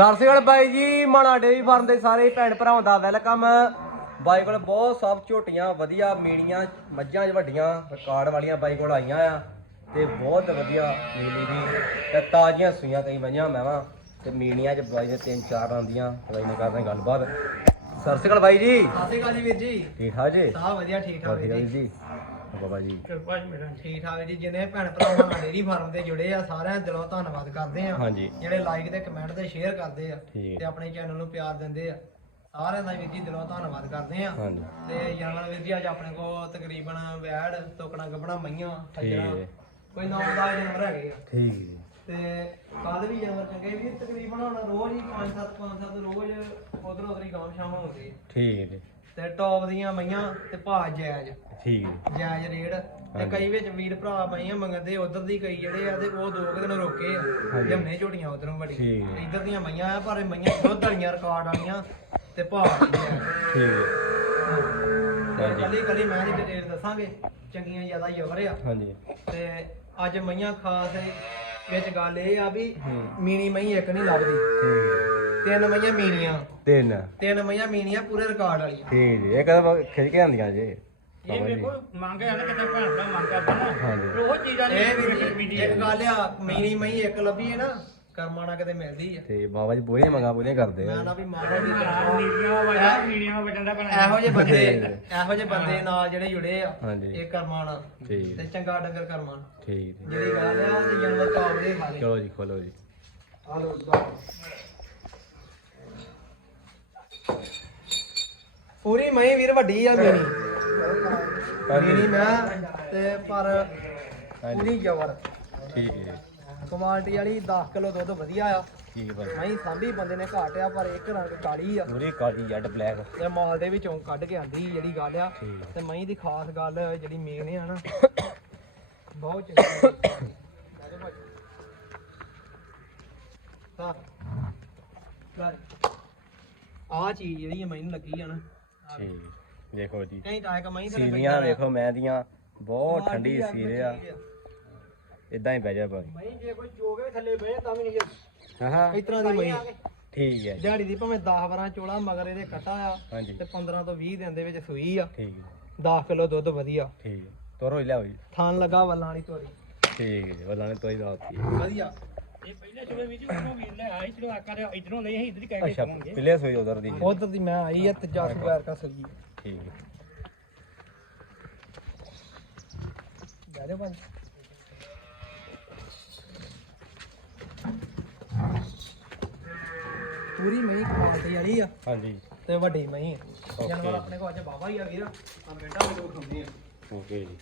ਸਤਿ ਸ਼੍ਰੀ ਅਕਾਲ ਬਾਈ ਜੀ ਮਾਣਾ dairy farm ਦੇ ਸਾਰੇ ਭੈਣ ਭਰਾਵਾਂ ਦਾ ਵੈਲਕਮ। ਬਾਈ ਕੋਲ ਬਹੁਤ ਸਭ ਝੋਟੀਆਂ ਵਧੀਆ ਮੀਣੀਆਂ ਮੱਝਾਂ ਜ ਵੱਡੀਆਂ ਰਿਕਾਰਡ ਵਾਲੀਆਂ ਬਾਈ ਕੋਲ ਆਈਆਂ ਆ ਤੇ ਬਹੁਤ ਵਧੀਆ ਨੀਲੀ ਦੀ ਤੇ ਤਾਜ਼ੀਆਂ ਸੂਈਆਂ ਕਈ ਮੱਝਾਂ ਮੈਵਾਂ ਤੇ ਮੀਣੀਆਂ ਚ ਬਾਈ ਦੇ ਤਿੰਨ ਚਾਰ ਆਂਦੀਆਂ ਬਾਈ ਨੇ ਕਰਦੇ ਗੱਲਬਾਤ। ਸਤਿ ਸ਼੍ਰੀ ਅਕਾਲ ਬਾਈ ਜੀ। ਸਤਿ ਸ਼੍ਰੀ ਅਕਾਲ ਜੀ ਵੀਰ ਜੀ। ਠੀਕ ਠਾਕ ਜੀ? ਸਭ ਵਧੀਆ ਠੀਕ ਠਾਕ ਵੀਰ ਜੀ। ਬਾਬਾ ਜੀ। ਕਿਰਪਾ ਜੀ ਮੇਰਾ ਠੀਕ ਠਾਕ ਜੀ। ਜਿੰਨੇ ਭੈਣ ਭਰਾਵਾਂ ਨਾਲ ਡੇਰੀ ਫਾਰਮ ਤੇ ਜੁੜੇ ਆ ਸਾਰਿਆਂ ਦਾ ਦਿਲੋਂ ਧੰਨਵਾਦ ਕਰਦੇ ਆ। ਹਾਂਜੀ। ਜਿਹੜੇ ਲਾਈਕ ਤੇ ਕਮੈਂਟ ਤੇ ਸ਼ੇਅਰ ਕਰਦੇ ਆ ਠੀਕ ਤੇ ਆਪਣੇ ਚੈਨਲ ਨੂੰ ਪਿਆਰ ਦਿੰਦੇ ਆ। ਸਾਰਿਆਂ ਦਾ ਵੀਰ ਜੀ ਦਿਲੋਂ ਧੰਨਵਾਦ ਕਰਦੇ ਆ। ਹਾਂਜੀ। ਤੇ ਜਾਨਵਰ ਵੀਰ ਜੀ ਅੱਜ ਆਪਣੇ ਕੋਲ ਤਕਰੀਬਨ ਵੈੜ ਤੋਕਣਾ ਗੱਬਣਾ ਮਈਆਂ ਠੀਕ ਹੈ। ਕੋਈ 9-10 ਜਾਨਵਰ ਹੈਗੇ ਆ। ਠੀਕ ਜੀ। ਤੇ ਕੱਲ ਵੀ ਜਾਨਵਰ ਚੰਗੇ ਵੀ ਤਕਰੀਬਨ ਹੁਣ ਰੋਜ਼ ਹੀ 5-7 5-7 ਰੋਜ਼ ਉਧਰ ਉਧਰ ਹੀ ਗਾਮ ਸ਼ਾਮ ਹੁੰਦੇ ਆ। ਠੀਕ ਹੈ ਜੀ। ਤੇ ਟੌਪ ਦੀਆਂ ਮਈਆਂ ਤੇ ਭਾਅ ਜਾਇਜ਼। ਠੀਕ ਹੈ। ਜਾਇਜ਼ ਰੇਟ। ਤੇ। ਕਈ ਵਿੱਚ ਵੀਰ ਭਰਾ ਮਈਆਂ ਮੰਗਦੇ ਉਧਰ ਦੀ ਕਈ ਜਿਹੜੇ ਆ ਤੇ ਉਹ ਦੋ ਕੁ ਦਿਨ ਰੋਕੇ। ਆ ਝੋਟੀਆਂ ਉਧਰੋਂ ਬੜੀ ਠੀਕ ਹੈ। ਇੱਧਰ ਦੀਆਂ ਮਈਆਂ ਆ ਪਰ ਇਹ ਮਈਆਂ ਦੁੱਧ ਵਾਲੀਆਂ ਰਿਕਾਰਡ ਵਾਲੀਆਂ ਤੇ ਵਾਲੀਆਂ ਠੀਕ ਹੈ। ਤੇ। ਕੱਲੀ ਕੱਲੀ ਮੈਂ ਦੀ ਡਿਟੇਲ ਦੱਸਾਂਗੇ ਚੰਗੀਆਂ ਜ਼ਿਆਦਾ ਯਵਰ ਆ। ਹਾਂਜੀ। ਤੇ ਅੱਜ ਮਈਆਂ ਖਾਸ ਵਿੱਚ ਗੱਲ ਇਹ ਆ ਵੀ ਹੂੰ। ਮੀਣੀ ਮਈ ਇੱਕ ਨਹੀਂ ਲੱਭਦੀ ਠੀਕ ਤਿੰਨ ਮਈਆਂ ਮੀਣੀਆਂ। ਤਿੰਨ। ਤਿੰਨ ਮਈਆਂ ਮੀਣੀਆਂ ਪੂਰੇ ਰਿਕਾਰਡ ਵਾਲੀਆਂ। ਠੀਕ ਜੀ ਇਹ ਕਦੋਂ ਖਿੱਚ ਕੇ ਆਂਦੀਆਂ ਜੀ? ਇਹ ਵੇਖੋ ਮੰਗ ਹੈ ਨਾ ਕਿਤੇ ਭੈਣ ਭਰਾ ਮੰਗ ਕਰਦੇ ਨਾ। ਉਹ ਚੀਜ਼ਾਂ ਦੀ ਇਹ ਵੀ ਮੀਡੀਆ ਇੱਕ ਗੱਲ ਆ ਮੀਣੀ ਮਈ ਇੱਕ ਲੱਭੀ ਹੈ ਨਾ ਕਰਮਾਣਾ ਕਿਤੇ ਮਿਲਦੀ ਆ। ਤੇ ਬਾਬਾ ਜੀ ਪੂਰੀਆਂ ਮੰਗਾ ਪੂਰੀਆਂ ਕਰਦੇ ਆ। ਮੈਂ ਨਾ ਵੀ ਮਾਰੋ ਦੀ ਮੀਡੀਆ ਵਜਾ ਮੀਡੀਆ ਵਜਣ ਦਾ ਭੈਣ ਇਹੋ ਜਿਹੇ ਬੰਦੇ ਇਹੋ ਜਿਹੇ ਬੰਦੇ ਨਾਲ ਜਿਹੜੇ ਜੁੜੇ ਆ ਹਾਂਜੀ। ਇਹ ਕਰਮਾਣਾ ਠੀਕ। ਤੇ ਚੰਗਾ ਡੰਗਰ ਕਰਮਾਣਾ ਠੀਕ ਜੀ। ਜਿਹੜੀ ਗੱਲ ਆ ਉਹ ਚਲੋ ਜੀ ਖੋਲੋ ਜੀ। ਪੂਰੀ ਮਈ ਵੀਰ ਵੱਡੀ ਆ ਮੀਣੀ ਮੀਣੀ ਮੈਂ ਤੇ ਪਰ ਪੂਰੀ ਜਵਰ। ਠੀਕ ਹੈ। ਕੁਆਲਿਟੀ ਵਾਲੀ 10 ਕਿਲੋ ਦੁੱਧ ਵਧੀਆ ਆ। ਠੀਕ ਹੈ ਭਾਈ ਮਈ ਸਾਂਭੀ ਬੰਦੇ ਨੇ ਘਾਟ ਆ ਪਰ ਇੱਕ ਰੰਗ ਕਾਲੀ ਆ। ਪੂਰੀ ਕਾਲੀ ਜੱਟ ਬਲੈਕ ਤੇ ਮਾਲ ਦੇ ਵਿੱਚੋਂ ਕੱਢ ਕੇ ਆਂਦੀ ਜਿਹੜੀ ਗੱਲ ਆ। ਤੇ ਮਈ ਦੀ ਖਾਸ ਗੱਲ ਜਿਹੜੀ ਮੇਨ ਆ ਨਾ ਬਹੁਤ ਚੰਗੀ ਹਾਂ ਆ ਚੀਜ਼ ਜਿਹੜੀ ਮੈਨੂੰ ਲੱਗੀ ਆ ਨਾ। ਠੀਕ ਦੇਖੋ ਜੀ। ਕਹੀਂ ਤਾਂ ਇੱਕ ਮਈ ਤੇ ਸੀਰੀਆਂ ਵੇਖੋ ਮੈਂ ਦੀਆਂ ਬਹੁਤ ਠੰਡੀ ਸੀਰ ਆ। ਇਦਾਂ ਹੀ ਬਹਿ ਜਾ ਭਾਈ ਮਈ ਜੇ ਕੋਈ ਚੋਗੇ ਥੱਲੇ ਬਹਿ ਤਾਂ ਵੀ ਨਹੀਂ ਹਾਂ ਹਾਂ। ਇਸ ਤਰ੍ਹਾਂ ਦੀ ਮਈ ਠੀਕ ਹੈ ਜੀ। ਦਿਹਾੜੀ ਦੀ ਭਾਵੇਂ 10 12 ਚੋਲਾ ਮਗਰ ਇਹਦੇ ਕੱਟਾ ਆ ਹਾਂਜੀ। ਤੇ 15 ਤੋਂ 20 ਦਿਨ ਦੇ ਵਿੱਚ ਸੂਈ ਆ। ਠੀਕ ਹੈ। 10 ਕਿਲੋ ਦੁੱਧ ਵਧੀਆ। ਠੀਕ ਹੈ। ਤੋਰੋ ਹੀ ਲਿਆਓ ਜੀ। ਥਾਨ ਲੱਗਾ ਵੱਲਾਂ ਵਾਲੀ ਤੋਰੀ। ਠੀਕ ਹੈ ਵੱਲਾਂ ਨੇ ਤੋਈ ਰਾਤੀ ਵਧੀਆ। ਅੱਛਾ ਪਿਲੇ ਸੋਈ ਉਧਰ ਦੀ ਉਧਰ ਦੀ ਮੈਂ ਆਈ ਆ ਤੀਜਾ ਸਕਵਾਰ ਕਾ ਸੂਈ ਠੀਕ ਹੈ। ਜਾ ਜਾ ਭਾਈ। ਪੂਰੀ ਮਈ ਕੁਆਲਿਟੀ ਵਾਲੀ ਆ ਹਾਂਜੀ। ਤੇ ਵੱਡੀ ਮਈ Okay. ਜਾਨਵਰ ਆਪਣੇ ਕੋਲ ਅੱਜ ਬਾਬਾ ਹੀ ਆ ਵੀਰ। ਆ ਬੇਟਾ ਮੇਰੇ ਕੋਲ ਖੰਦੇ ਆ। ਓਕੇ ਜੀ।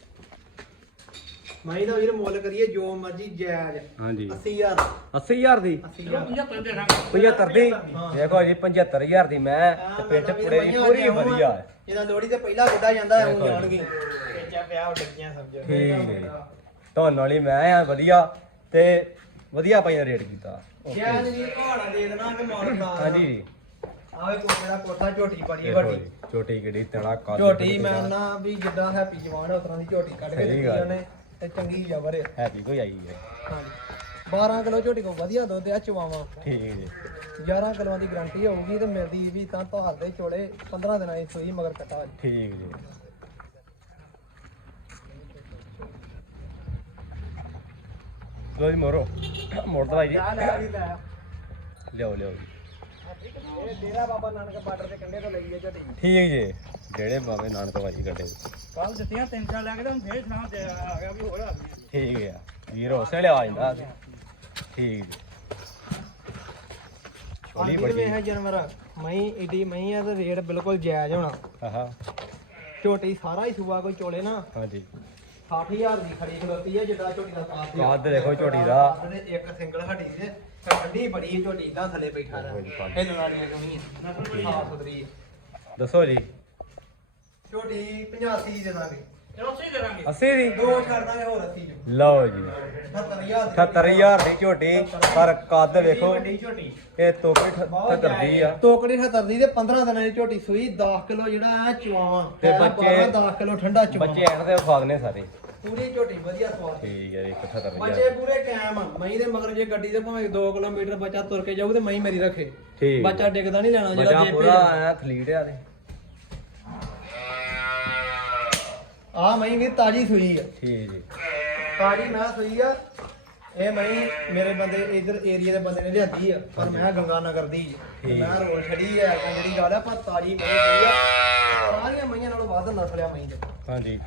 ਮਈ ਦਾ ਵੀਰ ਮੁੱਲ ਕਰੀਏ ਜੋ ਮਰਜ਼ੀ ਜਾਇਜ਼। ਹਾਂਜੀ। 80000 80000 ਦੀ? 80000 75 ਦੇ ਰੰਗ 75 ਦੀ। ਦੇਖੋ ਜੀ 75000 ਦੀ ਮੈਂ ਤੇ ਪੂਰੀ ਵਧੀਆ ਹੈ। ਇਹਦਾ ਲੋੜੀ ਤੇ ਪਹਿਲਾ ਗੁੱਡਾ ਜਾਂਦਾ ਹੈ ਉਹ ਜਾਣਗੇ। ਪੇਚਾ ਪਿਆ ਉਹ ਡੱਗੀਆਂ ਸਮਝੋ ਠੀਕ ਹੈ ਜੀ। ਤੁਹਾਨੂੰ ਵਾਲੀ ਮੈਂ ਆ ਵਧੀਆ। ਤੇ ਵਧੀਆ ਪਾਈਆਂ ਰੇਟ ਕੀਤਾ। ਜਾਇਜ਼ ਵੀਰ ਘਾੜਾ ਦੇ ਦੇਣਾ ਕਿ ਮਾਲ ਦਾ। ਹਾਂਜੀ। ਆਵੇ ਕੋਟੇ ਦਾ ਕੋਠਾ ਝੋਟੀ ਬੜੀ ਵੱਡੀ। ਛੋਟੀ ਕਿੱਡੀ ਤੜਾ ਕੱਦ ਝੋਟੀ ਮੈਂ ਨਾ ਵੀ ਜਿੱਦਾਂ ਹੈਪੀ ਜਵਾਨ ਉਸ ਤਰ੍ਹਾਂ ਦੀ ਝੋਟੀ ਕੱਢ ਕੇ ਸਹੀ ਦਿੱਤੀ ਗੱਲ। ਉਹਨੇ। ਤੇ ਚੰਗੀ ਜਬਰ ਹੈ ਹੈਪੀ ਕੋਈ ਆਈ ਹੈ ਹਾਂਜੀ। 12 ਕਿਲੋ ਝੋਟੀ ਕੋ ਵਧੀਆ ਦੁੱਧ ਆ ਚਵਾਵਾਂ। ਠੀਕ ਜੀ। 11 ਕਿਲੋਆਂ ਦੀ ਗਾਰੰਟੀ ਹੋਊਗੀ ਤੇ ਮਿਲਦੀ ਵੀ ਤਾਂ ਤੁਹਾਰ ਦੇ ਚੋੜੇ 15 ਦਿਨਾਂ ਦੀ ਸੂਈ ਮਗਰ ਕੱਟਾ ਠੀਕ ਜੀ। ਲੋ ਜੀ ਮੋਰੋ। ਮੋੜ ਦਵਾਈ ਜੀ। ਲੈ ਲੈ ਵੀ ਲੈ। ਲਿਆਓ ਲਿਆਓ ਜੀ। ਇਹ ਡੇਰਾ ਬਾਬਾ ਨਾਨਕ ਬਾਰਡਰ ਦੇ ਕੰਢੇ ਤੋਂ ਲਈ ਹੈ ਝੋਟੀ। ਠੀਕ ਜੀ। ਜਿਹੜੇ ਬਾਬੇ ਨਾਨਕ ਵਾਜੀ ਕੱਢੇ ਕੱਲ ਦਿੱਤੀਆਂ ਤਿੰਨ ਚਾਰ ਲੈ ਕੇ ਤਾਂ ਹੁਣ ਫੇਰ ਸੁਣਾ ਦੇ ਆ ਗਿਆ ਵੀ ਹੋਰ ਆ ਗਈਆਂ ਠੀਕ ਹੈ ਵੀਰ ਉਸੇ ਲਿਆ ਜਾਂਦਾ ਠੀਕ ਜੀ ਛੋਲੀ ਆਂਦੀ ਬੜੀ ਵੇਖ ਜਾਨਵਰ ਮਈ ਏਡੀ ਮਈ ਆ ਤੇ ਰੇਟ ਬਿਲਕੁਲ ਜਾਇਜ਼ ਹੋਣਾ। ਆਹਾ। ਝੋਟੀ ਸਾਰਾ ਹੀ ਸੂਆ ਕੋਈ ਚੋਲੇ ਨਾ। ਹਾਂਜੀ। 60000 ਦੀ ਖੜੀ ਖਲੋਤੀ ਹੈ ਜਿੱਦਾਂ ਝੋਟੀ ਦਾ ਕਾਦ ਕੱਦ ਦੇਖੋ ਝੋਟੀ ਦਾ। ਇੱਕ ਸਿੰਗਲ ਹੱਡੀ ਦੇ ਤੇ ਠੰਡੀ ਬੜੀ ਹੈ ਝੋਟੀ ਇਦਾਂ ਥੱਲੇ ਬੈਠਾ ਰਹਿ। ਇਹ ਨਾਲੀਆਂ ਕਮੀ ਹੈ ਸਾਫ਼ ਸੁਥਰੀ ਹੈ ਦੱਸੋ ਜੀ। ਝੋਟੀ 85 ਦੀ ਦੇ ਦਾਂਗੇ। ਸਹੀ ਦੇ ਦਾਂਗੇ। 80 ਦੀ? ਦੋ ਛੱਡ ਦਾਂਗੇ ਹੋਰ 80 ਚ। ਲਓ ਜੀ। 70000 78000 ਦੀ ਝੋਟੀ ਪਰ ਕੱਦ ਵੇਖੋ ਵੱਡੀ ਝੋਟੀ। ਇਹ ਤੋਪੀ ਠੱਤਰਦੀ ਆ। ਤੋਕੜੀ 70 ਦੀ ਤੇ 15 ਦਿਨਾਂ ਦੀ ਝੋਟੀ ਸੂਈ 10 ਕਿਲੋ ਜਿਹੜਾ ਆ ਚਵਾਵਾਂ ਤੇ ਬੱਚੇ- 10 ਕਿਲੋ ਠੰਡਾ ਚਵਾਵਾਂ ਬੱਚੇ ਐਂਡ ਤੇ ਵਿਖਾ ਸਾਰੇ। ਪੂਰੀ ਝੋਟੀ ਵਧੀਆ ਸਵਾਦ। ਠੀਕ ਹੈ ਇੱਕ ਖਤਰ ਬੱਚੇ ਪੂਰੇ ਕਾਇਮ ਆ। ਮਈ ਦੇ ਮਗਰ ਜੇ ਗੱਡੀ ਤੇ ਭਾਵੇਂ 2 ਕਿਲੋਮੀਟਰ ਬੱਚਾ ਤੁਰ ਕੇ ਜਾਊ ਤੇ ਮਈ ਮੇਰੀ ਰੱਖੇ। ਠੀਕ। ਬੱਚਾ ਡਿੱਗਦਾ ਨਹੀਂ ਲੈਣਾ ਜਿਹੜਾ ਬੱਚਾ ਜੇ ਪੂਰਾ ਆਇਆ ਥਲੀਟ ਆ ਤੇ। ਆ ਮਈ ਵੀ ਤਾਜੀ ਸੂਈ ਆ। ਠੀਕ ਜੀ। ਤਾਜੀ ਮੈਂ ਸੂਈ ਆ ਇਹ ਮਈ ਮੇਰੇ ਬੰਦੇ ਇਧਰ ਏਰੀਆ ਦੇ ਬੰਦੇ ਨੇ ਲਿਆਂਦੀ ਆ ਪਰ ਮੈਂ ਗੰਗਾ ਨਗਰ ਦੀ ਤੇ। ਮੈਂ ਰੋਲ ਛੜੀ ਆ ਜਿਹੜੀ ਗੱਲ ਆ ਪਰ ਤਾਜੀ ਮਈ ਸੂਈ ਆ। ਸਾਰੀਆਂ ਮਈਆਂ ਨਾਲੋਂ ਵੱਧ ਨਸਲ ਆ ਮਈ ਦੇ। ਹਾਂਜੀ।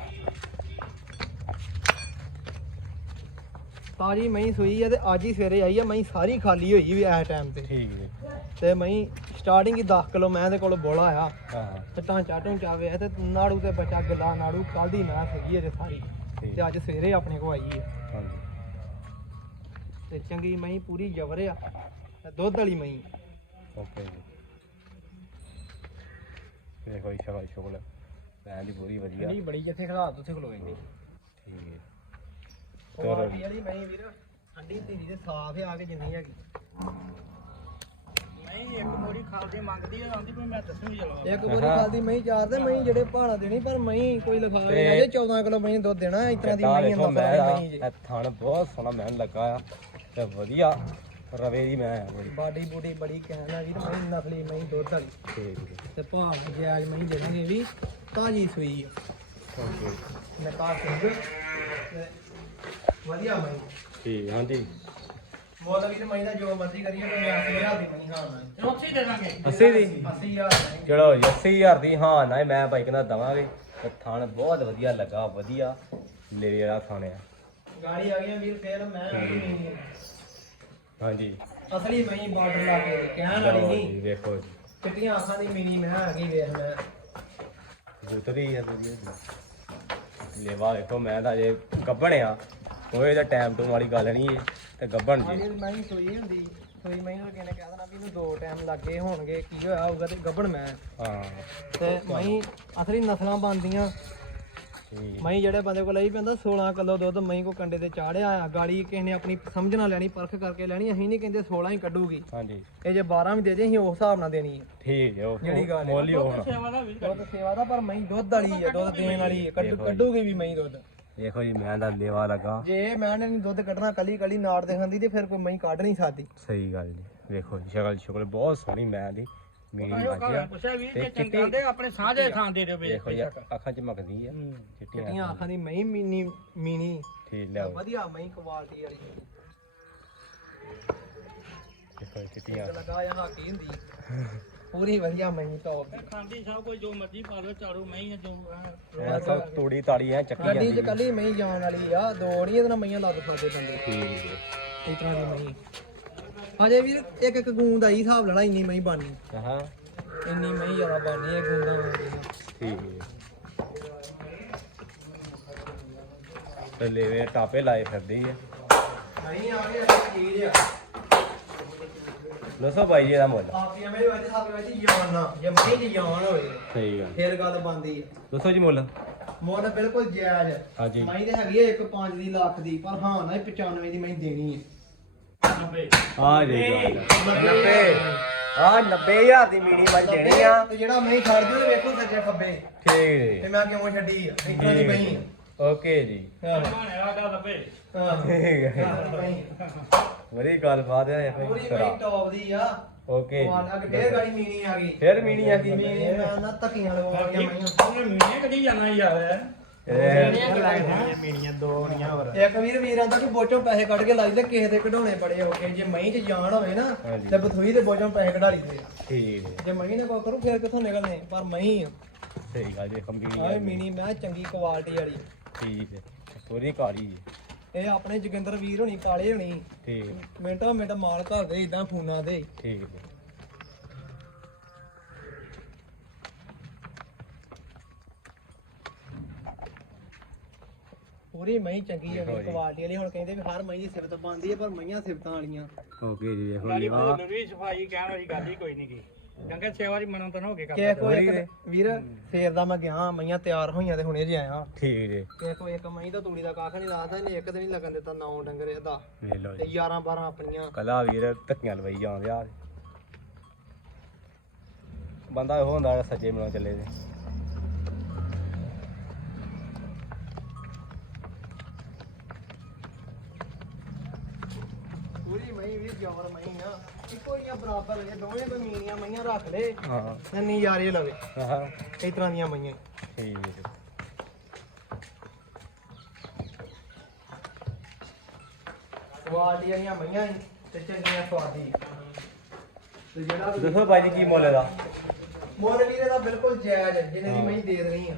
ਤਾਜੀ ਮਈ ਸੂਈ ਆ ਤੇ ਅੱਜ ਹੀ ਸਵੇਰੇ ਆਈ ਆ ਮਈ ਸਾਰੀ ਖਾਲੀ ਹੋਈ ਵੀ ਇਸ ਟਾਈਮ ਤੇ। ਠੀਕ ਜੀ। ਤੇ ਮਈ ਸਟਾਰਟਿੰਗ ਹੀ 10 ਕਿਲੋ ਮੈਂ ਦੇ ਕੋਲ ਬੋਲਾ ਆ। ਹਾਂ। ਤੇ ਟਾਂਚਾ ਢੂੰਚਾ ਵੇ ਤੇ ਨਾੜੂ ਤੇ ਬੱਚਾ ਗੱਲਾ ਨਾੜੂ ਕੱਲ ਦੀ ਮੈਂ ਸਹੀ ਹੈ ਸਾਰੀ। ਠੀਕ। ਤੇ ਅੱਜ ਸਵੇਰੇ ਆਪਣੇ ਕੋ ਆਈ ਹੈ ਹਾਂਜੀ। ਤੇ ਚੰਗੀ ਮਈ ਪੂਰੀ ਜਬਰ ਆ ਤੇ ਦੁੱਧ ਵਾਲੀ ਮਈ ਓਕੇ ਜੀ। ਇਹ ਕੋਈ ਸ਼ਕਲ ਸ਼ੁਗਲ ਭੈਣ ਦੀ ਪੂਰੀ ਵਧੀਆ। ਨਹੀਂ ਬੜੀ ਜਿੱਥੇ ਖਲਾ ਉੱਥੇ ਖਲੋ ਜਾਂਦੀ ਠੀਕ ਹੈ। ਕੁਆਲਿਟੀ ਵਾਲੀ ਮਈ ਵੀਰ ਠੰਡੀ ਧੀਰੀ ਤੇ ਸਾਫ਼ ਆ ਕੇ ਜਿੰਨੀ ਹੈਗੀ ਨਹੀਂ ਇੱਕ ਮੋਰੀ ਖਾਲਦੇ ਮੰਗਦੀ ਆ ਆਂਦੀ ਵੀ ਮੈਂ ਦੱਸੂ ਚਲੋ ਇੱਕ ਵਾਰੀ ਖਾਲਦੀ ਮਈ ਚਾਰ ਤੇ ਮਈ ਜਿਹੜੇ ਭਾਣਾ ਦੇਣੀ ਪਰ ਮਈ ਕੋਈ ਲਿਖਾ ਕੇ ਨਾ ਜੇ 14 ਕਿਲੋ ਮਈ ਦੁੱਧ ਦੇਣਾ ਤਰ੍ਹਾਂ ਦੀ ਮਈ ਦੇਖੋ ਮੈਂ ਮਈ ਜੇ ਇਹ ਥਣ ਬਹੁਤ ਸੋਹਣਾ ਮੈਨੂੰ ਲੱਗਾ ਆ ਤੇ ਵਧੀਆ ਰਵੇ ਦੀ ਮੈਂ ਆ ਬੜੀ ਬਾਡੀ ਬੂਡੀ ਬੜੀ ਕਹਿਣਾ ਵੀਰ ਮਈ ਨਸਲੀ ਮਈ ਦੁੱਧ ਵਾਲੀ ਠੀਕ ਹੈ ਤੇ ਭਾਵ ਜਾਇਜ਼ ਮਈ ਦੇਣਗੇ ਵੀ ਤਾਜੀ ਸੂਈ ਆ ਓਕੇ ਨਕਾਰ ਸਿੰਘ ਤੇ ਵਧੀਆ ਮਈ ਠੀਕ ਹਾਂਜੀ। ਮੁੱਲ ਵੀ ਤੇ ਮਈ ਦਾ ਜੋ ਮਰਜ਼ੀ ਕਰੀਏ ਤੇ ਮੈਂ 80000 ਦੀ ਮਈ ਹਾਂ ਨਾ। ਰੋਟੀ ਦੇ ਦਾਂਗੇ। 80 ਦੀ? 80000 ਦੀ। ਚਲੋ ਜੀ 80000 ਦੀ ਹਾਂ ਨਾ ਮੈਂ ਬਾਈਕ ਨਾਲ ਦਵਾਂਗੇ। ਤੇ ਥਣ ਬਹੁਤ ਵਧੀਆ ਲੱਗਾ ਵਧੀਆ। ਮੇਰੇ ਵਾਲਾ ਥਣ ਆ। ਗਾੜੀ ਆ ਗਈ ਵੀਰ ਫੇਰ ਮੈਂ ਗਈ ਨਹੀਂ ਹਾਂਜੀ। ਅਸਲੀ ਮਈ ਬਾਰਡਰ ਲਾ ਕੇ ਕਹਿਣ ਵਾਲੀ ਲਓ ਨਹੀਂ ਜੀ ਵੇਖੋ ਜੀ। ਚਿੱਟੀਆਂ ਅੱਖਾਂ ਦੀ ਮਿਨੀ ਮੈਂ ਆ ਗਈ ਵੇਖ ਮੈਂ। ਉਤਰੀ ਆ ਵਧੀਆ ਲੇਵਾ ਵੇਖੋ ਮੈਂ ਤਾਂ ਜੇ ਗੱਬਣ ਆ। ਕੋਈ ਇਹਦਾ ਟਾਈਮ ਟੂ ਵਾਲੀ ਗੱਲ ਨਹੀਂ ਹੈ ਤੇ ਗੱਬਣ ਆ ਜੀ ਮੈਂ ਸੋਈ ਹੁੰਦੀ ਸੋਈ ਮੈਂ ਨੂੰ ਕਿਹਨੇ ਕਹਿ ਦੇਣਾ ਵੀ ਇਹਨੂੰ ਦੋ ਟਾਈਮ ਲੱਗੇ ਹੋਣਗੇ ਕੀ ਹੋਇਆ ਹੋਊਗਾ ਤੇ ਗੱਬਣ ਮੈਂ। ਹਾਂ। ਤੇ ਮਈ ਅਸਲੀ ਨਸਲਾਂ ਬਣਦੀਆਂ। ਮਈ ਜਿਹੜੇ ਬੰਦੇ ਕੋਲ ਲਈ ਪੈਂਦਾ 16 ਕਿਲੋ ਦੁੱਧ ਮਈ ਕੋ ਕੰਡੇ ਤੇ ਚਾੜਿਆ ਆ ਗਾੜੀ ਕਿਸੇ ਨੇ ਆਪਣੀ ਸਮਝ ਨਾਲ ਲੈਣੀ ਪਰਖ ਕਰਕੇ ਲੈਣੀ ਅਸੀਂ ਨਹੀਂ ਕਹਿੰਦੇ 16 ਹੀ ਕੱਢੂਗੀ। ਹਾਂਜੀ। ਇਹ ਜੇ 12 ਵੀ ਦੇ ਦੇ ਅਸੀਂ ਉਸ ਹਿਸਾਬ ਨਾਲ ਦੇਣੀ ਹੈ ਠੀਕ ਹੈ ਉਹ ਜਿਹੜੀ ਗੱਲ ਹੈ। ਮੁੱਲ ਹੋਣਾ। ਦੁੱਧ ਸੇਵਾ ਦਾ ਪਰ ਮਈ ਦੁੱਧ ਵਾਲੀ ਹੈ ਦੁੱਧ ਦੇਣ ਵਾਲੀ ਹੈ ਕੱਢ- ਕੱਢੂਗੀ ਵੀ ਮਈ ਦੁੱਧ। ਦੇਖੋ ਜੀ ਮੈਂ ਦਾ ਲੇਵਾ ਲੱਗਾ। ਜੇ ਮੈਂ ਨੇ ਦੁੱਧ ਕੱਢਣਾ ਕੱਲੀ ਕੱਲੀ ਨਾੜ ਦੇ ਖਾਂਦੀ ਤੇ ਫਿਰ ਕੋਈ ਮਈ ਕੱਢ ਨਹੀਂ ਸਕਦੀ। ਸਹੀ ਗੱਲ ਜੀ ਵੇਖੋ ਜੀ ਸ਼ਕਲ ਸ਼ੁਕਲ ਬਹੁਤ ਸੋਹਣੀ ਮੈਂ ਦੀ। ਮੇਰੀ ਮੱਝ ਪੁੱਛਿਆ ਵੀ ਤੇ ਜੇ ਚੰਗਾ ਦੇ ਆਪਣੇ ਸਾਂਝੇ ਥਾਂ ਦੇ ਦਿਓ ਦੇਖੋ ਜੀ ਅੱਖਾਂ ਚਮਕਦੀ ਆ। ਚਿੱਟੀਆਂ ਅੱਖਾਂ ਦੀ ਮਈ ਮੀਨੀ ਮੀਨੀ। ਠੀਕ ਲਿਆਓ। ਵਧੀਆ ਮਈ ਕੁਆਲਿਟੀ ਵਾਲੀ ਦੇਖੋ ਜੀ, ਚਿੱਟੀਆਂ ਲੱਗਾ ਆ ਹਾਕੀ ਹੁੰਦੀ ਪੂਰੀ ਵਧੀਆ ਮਈ ਟੌਪ ਦੀ। ਖਾਂਦੀ ਸਭ ਕੋਈ ਜੋ ਮਰਜ਼ੀ ਪਾ ਲਓ ਚਾਰੂ ਨਹੀਂ ਜੋ ਇਹ ਸਭ ਤੂੜੀ ਤਾੜੀ ਐ ਚੱਕੀ ਜਾਂਦੀ 'ਚ ਕੱਲੀ ਮਈ ਜਾਣ ਵਾਲੀ ਆ ਦੋ ਨਹੀਂ ਇਹਦੇ ਨਾਲ ਮਈਆਂ ਲੱਗ ਸਕਦੇ ਬੰਦੇ। ਠੀਕ ਹੈ। ਇਸ ਤਰ੍ਹਾਂ ਦੀ ਮਈ ਹਜੇ ਵੀਰ ਇੱਕ ਇੱਕ ਗੂੰਦ ਆਈ ਹਿਸਾਬ ਲੈਣਾ ਇੰਨੀ ਮਈ ਬਾਨੀ। ਹਾਂ। ਇੰਨੀ ਮਈ ਜ਼ਿਆਦਾ ਬਾਨੀ ਹੈ ਗੂੰਦਾਂ ਵਾਂਗੀਆਂ ਠੀਕ। ਹੈ ਤੇ ਲੈਵੇ ਟਾਪੇ ਲਾਏ ਫਿਰਦੀ ਹੈ ਨਹੀਂ ਆ ਗਿਆ ਚੀਜ਼ ਆ। ਦੱਸੋ ਭਾਈ ਜੀ ਇਹਦਾ ਮੁੱਲ। ਆਪੀਆਂ ਮੇਰੇ ਵਿੱਚ ਸਾਪੇ ਵਿੱਚ ਯਾਨ ਨਾ। ਜੇ ਮਈ ਦੀ ਯਾਨ ਹੋਵੇ ਸਹੀ ਗੱਲ। ਫਿਰ ਗੱਲ ਬੰਦੀ ਦੱਸੋ ਜੀ ਮੁੱਲ। ਮੁੱਲ ਬਿਲਕੁਲ ਜਾਇਜ਼ ਹਾਂਜੀ। ਮਈ ਤੇ ਹੈਗੀ ਹੈ ਇੱਕ 5 ਦੀ ਲੱਖ ਦੀ ਪਰ ਹਾਂ ਨਾ ਇਹ 95 ਦੀ ਮਈ ਦੇਣੀ ਹੈ ਹਾਂ ਜੀ ਗੱਲ 90 ਹਾਂ 90000 ਦੀ ਮੀਣੀ ਮੱਝ ਦੇਣੀ ਆ। ਤੇ ਜਿਹੜਾ ਮਈ ਛੱਡ ਦਿਓ ਤੇ ਵੇਖੋ ਸੱਜੇ ਖੱਬੇ। ਠੀਕ। ਤੇ ਮੈਂ ਕਿਉਂ ਛੱਡੀ ਆ? ਤਰ੍ਹਾਂ ਦੀ ਮਈ ਓਕੇ ਜੀ। ਹਾਂ। ਠੀਕ ਹੈ। ਬੜੀ ਗੱਲਬਾਤ ਹੈ ਪੂਰੀ ਟੌਪ ਦੀ ਆ। ਓਕੇ ਉਹ ਆ ਕੇ ਫੇਰ ਗਾੜੀ ਮੀਣੀ ਆ ਗਈ। ਫਿਰ ਮੀਣੀ ਆ ਗਈ। ਮੀਣੀ ਮੈਂ ਨਾ ਧੱਕੀਆਂ ਲਵਾ ਕੇ ਮਈਆਂ ਉਹਨੇ ਮੀਨੇ ਕਦੀ ਜਾਣਾ ਯਾਰ। ਮੀਣੀਆਂ ਦੋ ਹੋਰ। ਇੱਕ ਵੀਰ ਵੀਰਾਂ ਦਾ ਕਿ ਬੋਚੋਂ ਪੈਸੇ ਕੱਢ ਕੇ ਲਾਈ ਕਿਸੇ ਦੇ ਕਢਾਉਣੇ ਬੜੇ ਹੋ ਗਏ। ਜੇ ਮਈ 'ਚ ਜਾਣ ਹੋਵੇ ਨਾ ਹਾਂਜੀ। ਤੇ ਬਥੂਈ ਦੇ ਬੋਚੋਂ ਪੈਸੇ ਕਢਾ ਲਈਦੇ ਠੀਕ ਹੈ। ਜੇ ਮਈ ਨੇ ਕੋ ਕਰੂ ਫਿਰ ਕਿੱਥੋਂ ਨਿਕਲਨੇ ਪਰ ਮਈ ਸਹੀ ਗੱਲ ਜੀ ਕੰਪਨੀ ਆਏ ਮੀਣੀ ਮੈਂ ਚੰਗੀ ਕੁਆਲਿਟੀ ਵਾਲੀ ਠੀਕ ਹੈ ਪੂਰੀ ਕਾਲੀ ਜੀ ਇਹ ਆਪਣੇ ਜੋਗਿੰਦਰ ਵੀਰ ਹੋਣੀ ਪਾਲੇ ਹੋਣੀ। ਠੀਕ ਹੈ, ਮਿੰਟੋ ਮਿੰਟ ਮਾਲ ਘਰ ਦੇ ਇਦਾਂ ਫੋਨਾਂ ਦੇ। ਠੀਕ ਹੈ। ਪੂਰੀ ਮਈ ਚੰਗੀ ਹੈ। ਕੁਆਲਿਟੀ ਵਾਲੀ ਹੁਣ ਕਹਿੰਦੇ ਵੀ ਹਰ ਮਈ ਦੀ ਸਿਫਤ ਬਣਦੀ ਹੈ ਪਰ ਮਈਆਂ ਸਿਫਤਾਂ ਵਾਲੀਆਂ। ਓਕੇ ਜੀ ਦੇਖੋ ਗਾੜੀ ਜੀ ਵਾਹ ਨਰੀ ਸਫ਼ਾਈ ਕਹਿਣ ਵਾਲੀ ਗੱਲ ਹੀ ਕੋਈ ਨਹੀਂ ਕੀ ਚੰਗੇ ਸੇਵਾ ਦੀ ਮਨੋਂ ਤਾਂ ਹੋ ਕੇ ਕਿਸੇ ਕੋ ਬੜੀ ਇੱਕ ਵੀਰ ਫੇਰ ਦਾ ਮੈਂ ਗਿਆ ਮਈਆਂ ਤਿਆਰ ਹੋਈਆਂ ਤੇ ਹੁਣੇ ਜੇ ਆਇਆ। ਠੀਕ ਜੀ। ਕਿਸੇ ਕੋ ਇੱਕ ਮਈ ਦਾ ਤੂੜੀ ਦਾ ਕੱਖ ਨਹੀਂ ਲਾਦਾ ਇਹਨੇ ਇੱਕ ਦਿਨ ਹੀ ਲੱਗਣ ਦਿੱਤਾ ਨੌ ਡੰਗਰ ਇਹਦਾ। ਵੇਖ ਲਓ ਤੇ ਜੀ। 11 12 ਆਪਣੀਆਂ। ਕਲਾ ਵੀਰ ਧੱਕੀਆਂ ਲਵਾਈ ਜਾਂਦੇ ਆ। ਬੰਦਾ ਉਹ ਹੁੰਦਾ ਸੱਚੇ ਮਨੋਂ ਚੱਲੇ ਤੇ ਜਵਰ ਮਈ ਆ। ਇੱਕੋ ਹੀ ਬਰਾਬਰ ਇਹ ਦੋਵੇਂ ਕੋਈ ਮੀਨੀਆਂ ਮਈਆਂ ਰੱਖ ਲੈ ਹਾਂ। ਨੰਨੀ ਯਾਰੇ ਲਵੇ। ਹਾਂ। ਇਸ ਤਰ੍ਹਾਂ ਦੀਆਂ ਮਈਆਂ। ਠੀਕ ਕੁਆਲਟੀ ਵਾਲੀਆਂ ਮਈਆਂ ਹੀ ਤੇ ਚੰਗੀਆਂ ਸਵਾਦੀ। ਤੇ ਜਿਹੜਾ ਵੀ- ਦੱਸੋ ਬਾਈ ਜੀ ਕੀ ਮੁੱਲ ਇਹਦਾ? ਮੁੱਲ ਵੀਰੇ ਦਾ ਬਿਲਕੁਲ ਜਾਇਜ਼ ਹੈ ਜਿੰਨੇ ਦੀ ਹਾਂ। ਮੈਂ ਦੇ ਦੇਣੀ ਆ।